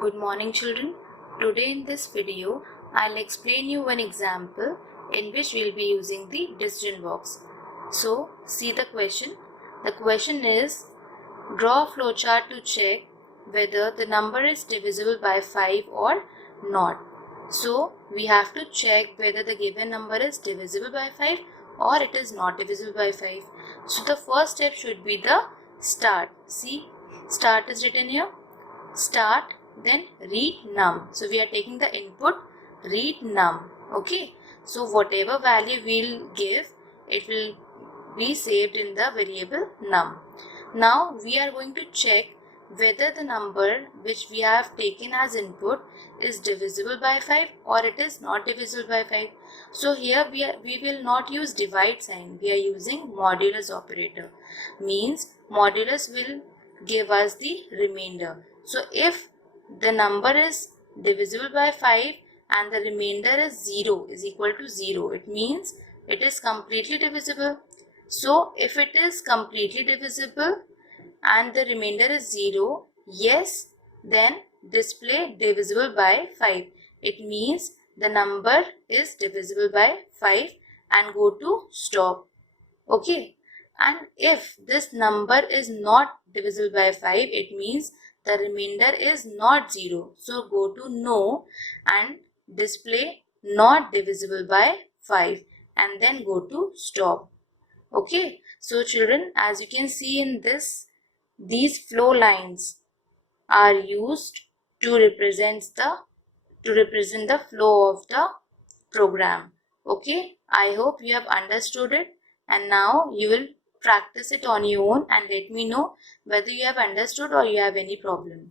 Good morning children. Today in this video, I'll explain you one example in which we'll be using the decision box. So, see the question. The question is, draw a flowchart to check whether the number is divisible by 5 or not. So, we have to check whether the given number is divisible by 5 or it is not divisible by 5. So, the first step should be the start. See, start is written here. Start, then read num. So we are taking the input read num. Okay, so whatever value we'll give, it will be saved in the variable num. Now we are going to check whether the number which we have taken as input is divisible by 5 or it is not divisible by 5. So here we will not use divide sign. We are using modulus operator. Means modulus will give us the remainder. So if the number is divisible by 5 and the remainder is 0 is equal to 0, it means it is completely divisible. So if it is completely divisible and the remainder is 0, yes, then display divisible by 5. It means the number is divisible by 5 and go to stop. Okay. And if this number is not divisible by 5, it means the remainder is not 0. So go to no and display not divisible by 5 and then go to stop. Okay. So children, as you can see in this, these flow lines are used to represent the flow of the program. Okay. I hope you have understood it, and now you will practice it on your own and let me know whether you have understood or you have any problem.